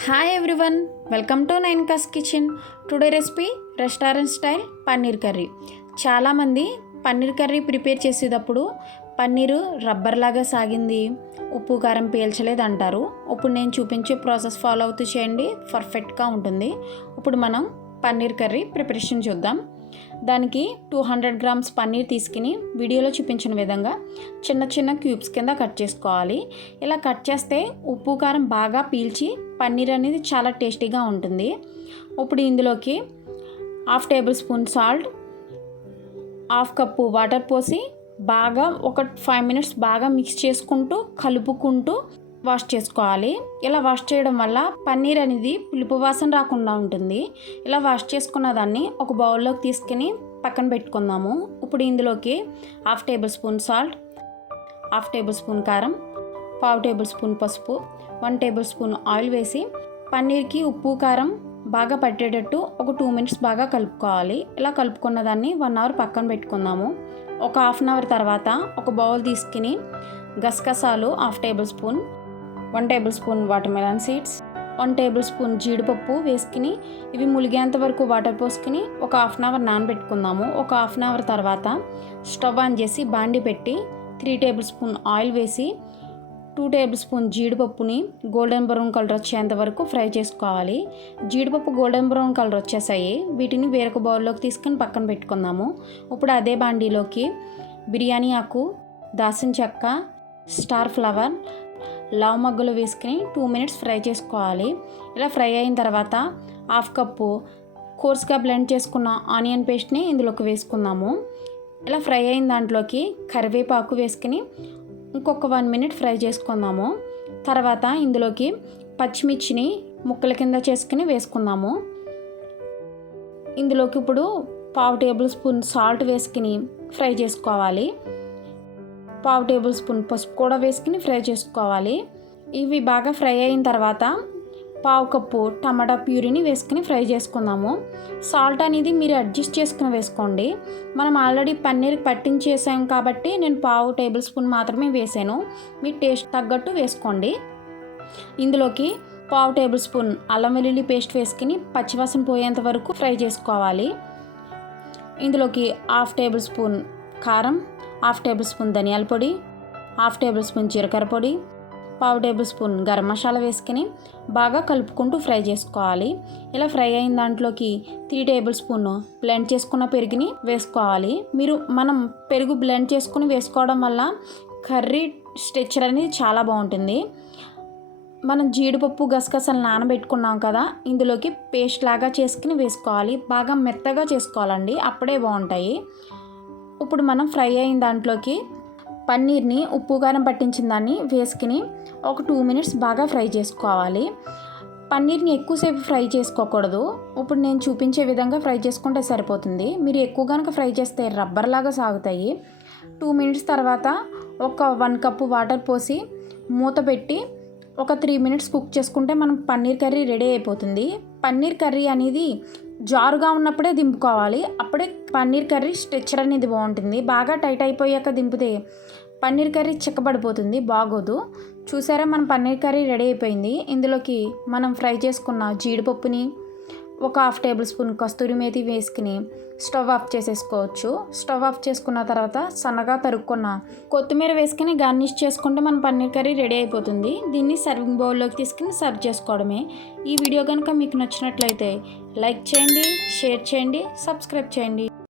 Hi everyone welcome to నైన్ కస్ kitchen today recipe restaurant style paneer curry చాలామంది paneer curry prepare చేసేటప్పుడు paneer rubber లాగా సాగింది ఉప్పు కారం పీల్చలేదు అంటారు ఇప్పుడు నేను చూపించే ప్రాసెస్ ఫాలో అవుతూ చేయండి పర్ఫెక్ట్గా ఉంటుంది ఇప్పుడు మనం పన్నీర్ కర్రీ ప్రిపరేషన్ చూద్దాం దానికి టూ హండ్రెడ్ గ్రామ్స్ పన్నీర్ తీసుకుని వీడియోలో చూపించిన విధంగా చిన్న చిన్న క్యూబ్స్ కింద కట్ చేసుకోవాలి. ఇలా కట్ చేస్తే ఉప్పు కారం బాగా పీల్చి పన్నీర్ అనేది చాలా టేస్టీగా ఉంటుంది. ఇప్పుడు ఇందులోకి half tablespoon salt half cup water పోసి బాగా ఒక ఫైవ్ మినిట్స్ బాగా మిక్స్ చేసుకుంటూ కలుపుకుంటూ వాష్ చేసుకోవాలి. ఇలా వాష్ చేయడం వల్ల పన్నీర్ అనేది పులుపు వాసన రాకుండా ఉంటుంది. ఇలా వాష్ చేసుకున్న దాన్ని ఒక బౌల్లోకి తీసుకుని పక్కన పెట్టుకుందాము. ఇప్పుడు ఇందులోకి half tablespoon salt half tablespoon కారం పావు టేబుల్ స్పూన్ పసుపు వన్ టేబుల్ స్పూన్ ఆయిల్ వేసి పన్నీర్కి ఉప్పు కారం బాగా పట్టేటట్టు ఒక టూ మినిట్స్ బాగా కలుపుకోవాలి. ఇలా కలుపుకున్న దాన్ని వన్ అవర్ పక్కన పెట్టుకుందాము. ఒక హాఫ్ అన్ అవర్ తర్వాత ఒక బౌల్ తీసుకుని గసగసాలు half tablespoon one tablespoon watermelon seeds one tablespoon జీడిపప్పు వేసుకుని ఇవి ములిగేంత వరకు వాటర్ పోసుకుని ఒక హాఫ్ అన్ అవర్ నానబెట్టుకుందాము. ఒక హాఫ్ అన్ అవర్ తర్వాత స్టవ్ ఆన్ చేసి బాండి పెట్టి త్రీ టేబుల్ స్పూన్ ఆయిల్ వేసి టూ టేబుల్ స్పూన్ జీడిపప్పుని గోల్డెన్ బ్రౌన్ కలర్ వచ్చేంత వరకు ఫ్రై చేసుకోవాలి. జీడిపప్పు గోల్డెన్ బ్రౌన్ కలర్ వచ్చేసాయి. వీటిని వేరొక బౌల్లోకి తీసుకుని పక్కన పెట్టుకుందాము. ఇప్పుడు అదే బాండీలోకి బిర్యానీ ఆకు దాసిన చెక్క స్టార్ ఫ్లవర్ లావ్ మగ్గులు వేసుకుని టూ మినిట్స్ ఫ్రై చేసుకోవాలి. ఇలా ఫ్రై అయిన తర్వాత హాఫ్ కప్పు కోర్స్గా బ్లెండ్ చేసుకున్న ఆనియన్ పేస్ట్ని ఇందులోకి వేసుకుందాము. ఇలా ఫ్రై అయిన దాంట్లోకి కరివేపాకు వేసుకుని ఇంకొక వన్ మినిట్ ఫ్రై చేసుకుందాము. తర్వాత ఇందులోకి పచ్చిమిర్చిని ముక్కల కింద చేసుకుని వేసుకుందాము. ఇందులోకి ఇప్పుడు పావు టేబుల్ స్పూన్ సాల్ట్ వేసుకుని ఫ్రై చేసుకోవాలి. పావు టేబుల్ స్పూన్ పసుపు కూడా వేసుకుని ఫ్రై చేసుకోవాలి. ఇవి బాగా ఫ్రై అయిన తర్వాత పావు కప్పు టమాటా ప్యూరీని వేసుకుని ఫ్రై చేసుకుందాము. సాల్ట్ అనేది మీరు అడ్జస్ట్ చేసుకుని వేసుకోండి. మనం ఆల్రెడీ పన్నీర్ పట్టించేసాం కాబట్టి నేను పావు టేబుల్ స్పూన్ మాత్రమే వేసాను. మీ టేస్ట్ తగ్గట్టు వేసుకోండి. ఇందులోకి పావు టేబుల్ స్పూన్ అల్లం వెల్లుల్లి పేస్ట్ వేసుకుని పచ్చివాసన పోయేంత వరకు ఫ్రై చేసుకోవాలి. ఇందులోకి హాఫ్ టేబుల్ స్పూన్ కారం హాఫ్ టేబుల్ స్పూన్ ధనియాల పొడి హాఫ్ టేబుల్ స్పూన్ జీలకర్ర పొడి పావు టేబుల్ స్పూన్ గరం మసాలా వేసుకుని బాగా కలుపుకుంటూ ఫ్రై చేసుకోవాలి. ఇలా ఫ్రై అయిన దాంట్లోకి త్రీ టేబుల్ స్పూన్ బ్లెండ్ చేసుకున్న పెరుగుని వేసుకోవాలి. మీరు మనం పెరుగు బ్లెండ్ చేసుకుని వేసుకోవడం వల్ల కర్రీ స్ట్రెచ్చర్ అనేది చాలా బాగుంటుంది. మనం జీడిపప్పు గసగసాలు నానబెట్టుకున్నాం కదా ఇందులోకి పేస్ట్ లాగా చేసుకుని వేసుకోవాలి. బాగా మెత్తగా చేసుకోవాలండి అప్పుడే బాగుంటాయి. ఇప్పుడు మనం ఫ్రై అయిన దాంట్లోకి పన్నీర్ని ఉప్పు కారం పట్టించిన దాన్ని వేసుకుని ఒక టూ మినిట్స్ బాగా ఫ్రై చేసుకోవాలి. పన్నీర్ని ఎక్కువసేపు ఫ్రై చేసుకోకూడదు. ఇప్పుడు నేను చూపించే విధంగా ఫ్రై చేసుకుంటే సరిపోతుంది. మీరు ఎక్కువ కనుక ఫ్రై చేస్తే రబ్బర్లాగా సాగుతాయి. టూ మినిట్స్ తర్వాత ఒక వన్ కప్పు వాటర్ పోసి మూత పెట్టి ఒక త్రీ మినిట్స్ కుక్ చేసుకుంటే మనం పన్నీర్ కర్రీ రెడీ అయిపోతుంది. పన్నీర్ కర్రీ అనేది జారుగా ఉన్నప్పుడే దింపుకోవాలి. అప్పుడే పన్నీర్ కర్రీ స్ట్రెచ్చర్ అనేది బాగుంటుంది. బాగా టైట్ అయిపోయాక దింపితే పన్నీర్ కర్రీ చిక్కబడిపోతుంది బాగోదు. చూసారా మన పన్నీర్ కర్రీ రెడీ అయిపోయింది. ఇందులోకి మనం ఫ్రై చేసుకున్న జీడిపప్పుని ఒక half tablespoon kasuri methi వేసుకుని స్టవ్ ఆఫ్ చేసేసుకోవచ్చు. స్టవ్ ఆఫ్ చేసుకున్న తర్వాత సన్నగా తరుక్కున్న కొత్తిమీర వేసుకుని గార్నిష్ చేసుకుంటే మన పన్నీర్ కర్రీ రెడీ అయిపోతుంది. దీన్ని సర్వింగ్ బౌల్లోకి తీసుకుని సర్వ్ చేసుకోవడమే. ఈ వీడియో కనుక మీకు నచ్చినట్లయితే లైక్ చేయండి షేర్ చేయండి సబ్స్క్రైబ్ చేయండి.